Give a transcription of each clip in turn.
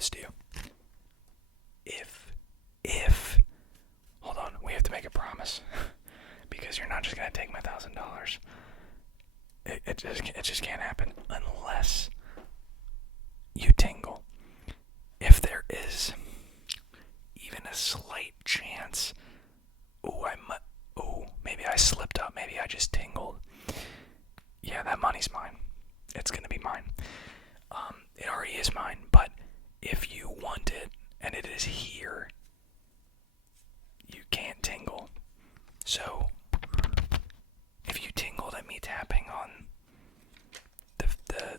this to you. If, hold on, we have to make a promise. Because you're not just going to take my $1,000. It just can't happen unless you tingle. If there is even a slight chance, maybe I slipped up, maybe I just tingled. Yeah, that money's mine. It's gonna be mine. It already is mine, but if you want it and it is here, you can't tingle. So, if you tingled at me tapping on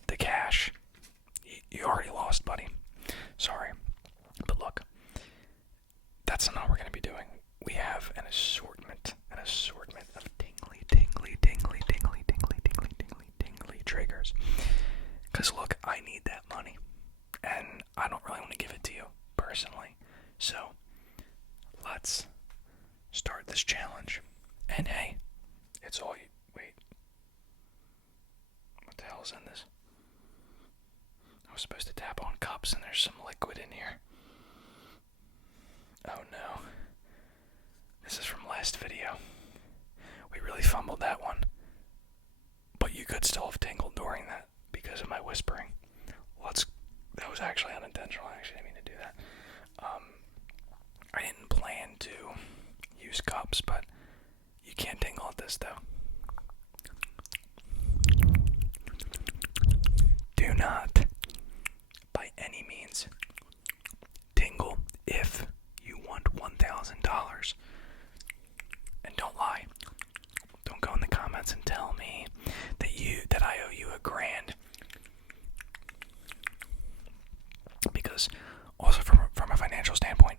the cash, you already lost, buddy. Sorry. But look, that's not what we're going to be doing. We have an assortment of tingly triggers. Because look, I need that money. And I don't really want to give it to you, personally. So, let's start this challenge. And hey, it's all you... Wait. What the hell is in this? I was supposed to tap on cups and there's some liquid in here. Oh no. This is from last video. We really fumbled that one. But you could still have tingled during that because of my whispering. That was actually unintentional. I actually didn't mean to do that. I didn't plan to use cups, but you can't tingle at this though. Do not, by any means, tingle if you want $1,000. And don't lie. Don't go in the comments and tell me that I owe you $1,000. Because also from a financial standpoint,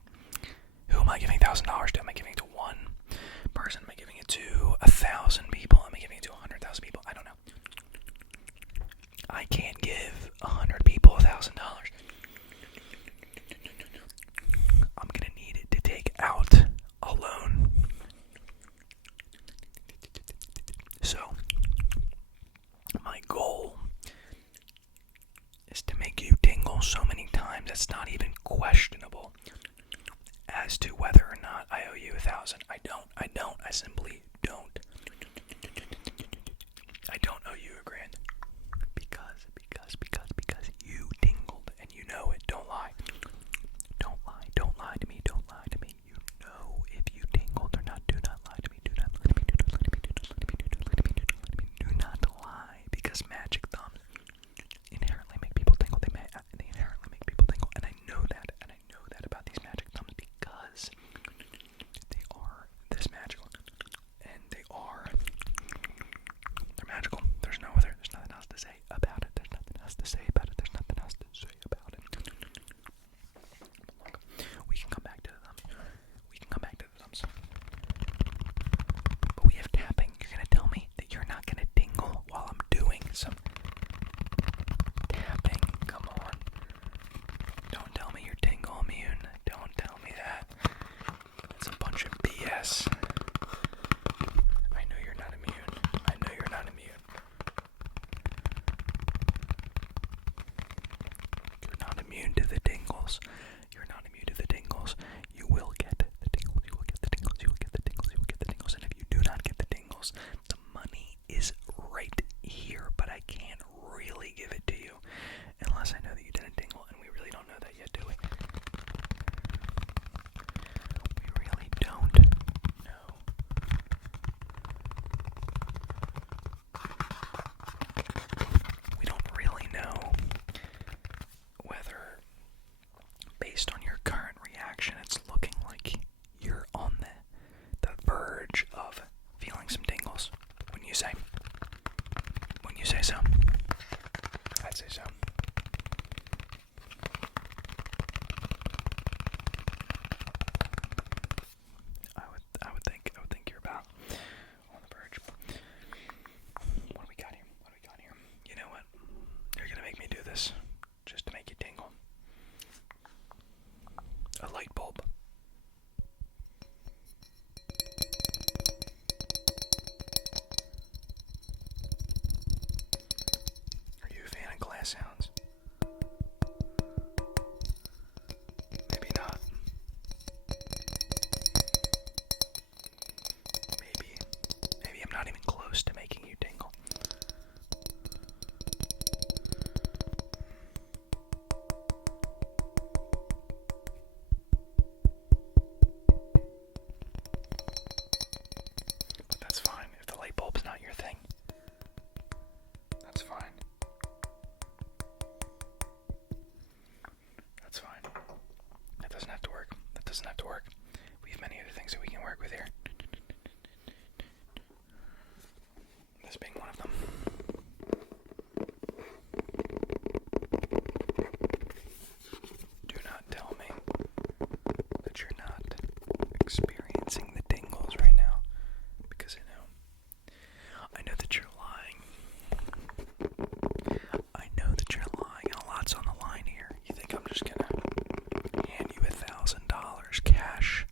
who am I giving $1,000 to? Am I giving it to one person? Am I giving it to 1,000 people? Am I giving it to 100,000 people? I don't know. I can't give 100 people $1,000. I'm gonna need it to take out a loan. So, my goal is to make you tingle so many times it's not even questionable as to whether or not I owe you $1,000. I simply don't. I don't owe you $1,000. Because you tingled and you know it. Don't lie. Don't lie to me. You know if you tingled or not. Do not lie to me. Do not lie, because magic thumbs inherently make people tingle. They inherently make people tingle, and I know that about these magic thumbs because they are this magical, and they're magical. There's nothing else to say about it. We can come back to the thumbs. But we have tapping. You're gonna tell me that you're not gonna tingle while I'm doing some tapping. Come on. Don't tell me you're tingle immune. Don't tell me that. It's a bunch of BS. I know you're not immune. You're not immune to the tingles. You will get the tingles. And if you do not get the tingles, the money is right here, but I can't really give it to you unless I know that you didn't tingle, and we really don't know that yet, do we? We really don't know. We don't really know whether, based on your current reaction, it's looking like you're on the verge of feeling some tingles. When you say so, I'd say so. doesn't have to work. We have many other things that we can work with here. This being one of them. Do not tell me that you're not experiencing the tingles right now, because I know that you're lying. I know that you're lying, and a lot's on the line here. You think I'm just gonna hand you $1,000 cash?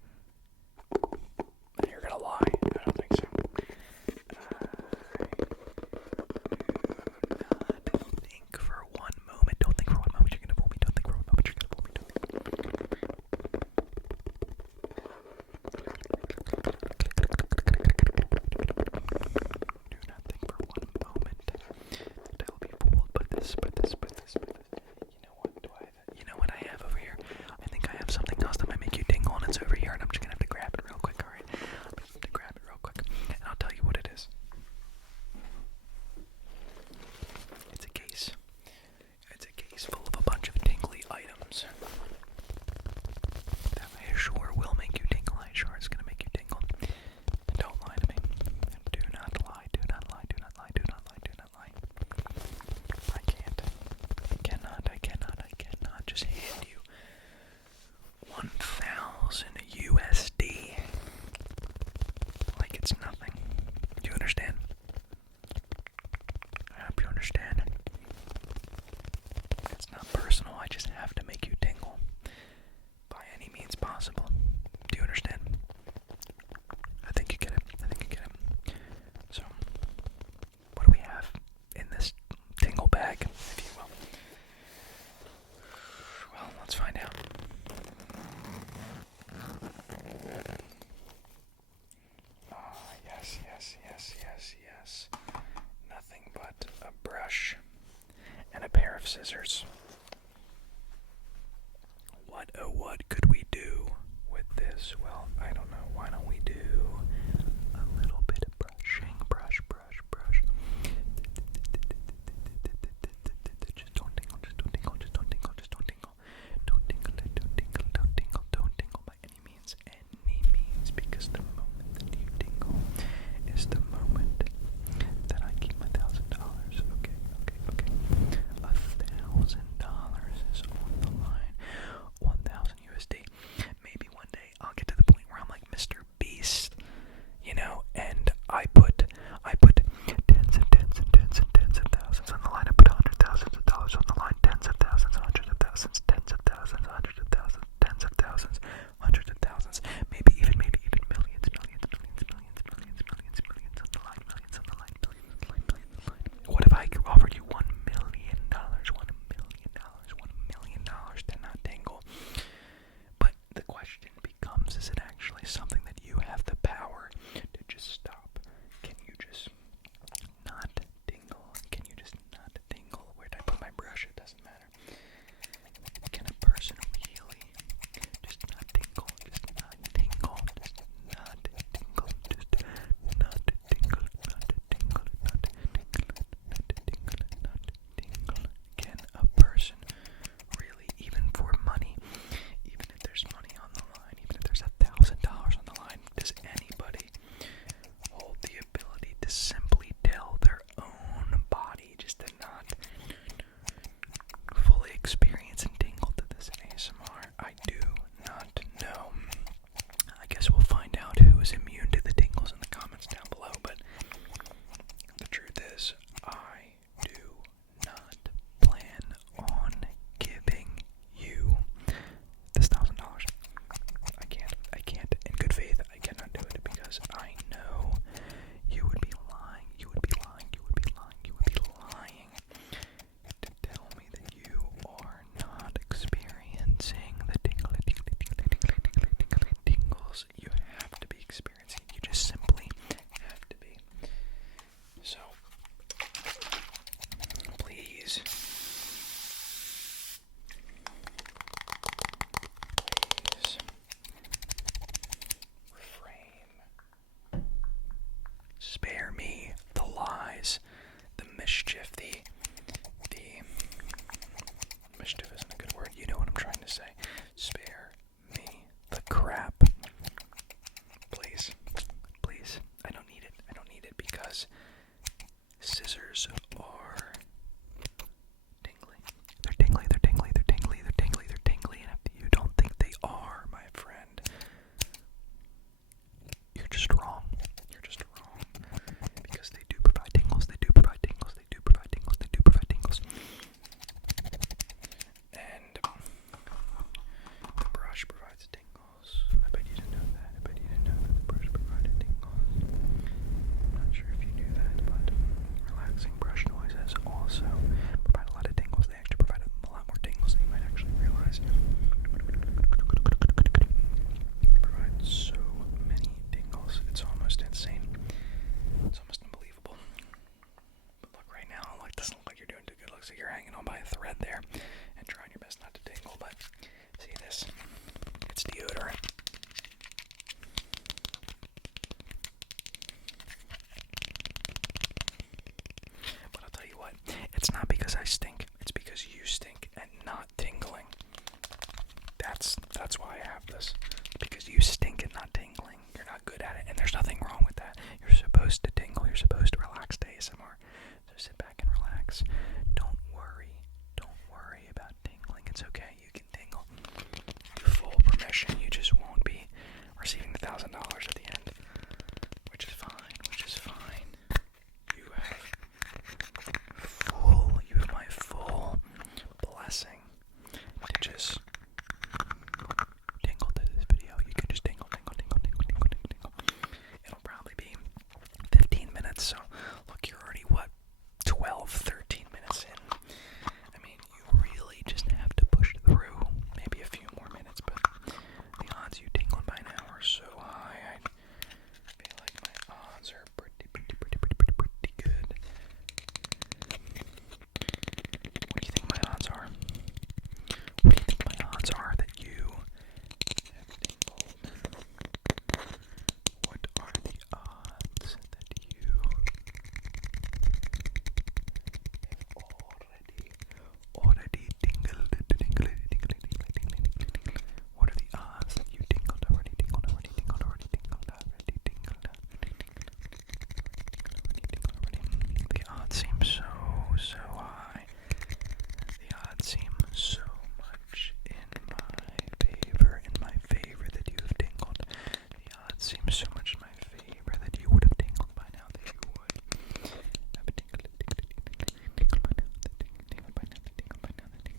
seems so much my favor that you would have tingled by now, that you would.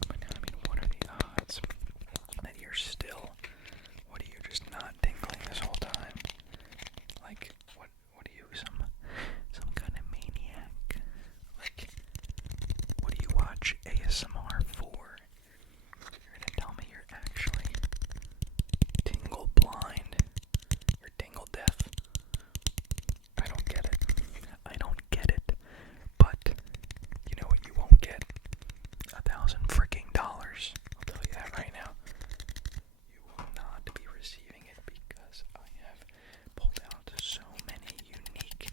I mean, what are the odds that you're still, what are you, just not tingling this whole time? Like, what are you, some kind of maniac? Like, what do you watch ASMR for? You're gonna tell me you're actually tingle blind. You're tingle deaf. I don't get it. I don't get it. But you know what you won't get? $1,000 freaking dollars. I'll tell you that right now. You will not be receiving it because I have pulled out so many unique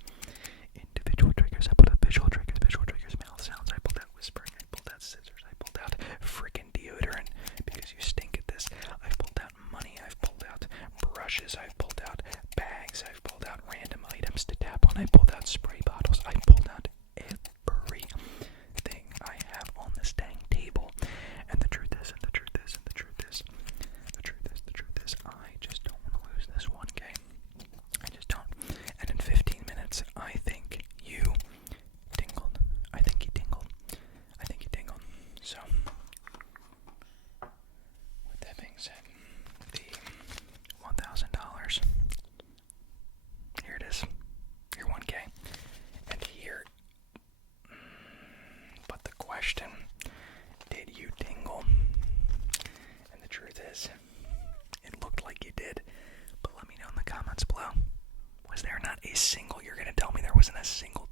individual triggers. I pulled out visual triggers, mouth sounds. I pulled out whispering. I pulled out scissors. I pulled out freaking deodorant because you stink at this. I've pulled out money. I've pulled out brushes. I've pulled out bags. I've pulled out random items to tap on. I pulled out spray bottles. I pulled out everything I have on this dang table. And the truth is, I just don't want to lose this 1K. I just don't. And in 15 minutes, I think you tingled. I think you tingled. So, with that being said, the $1,000. Here it is. Your 1K. And here, but the question, did you tingle? And the truth is, it looked like you did. But let me know in the comments below. Was there not a single, you're going to tell me there wasn't a single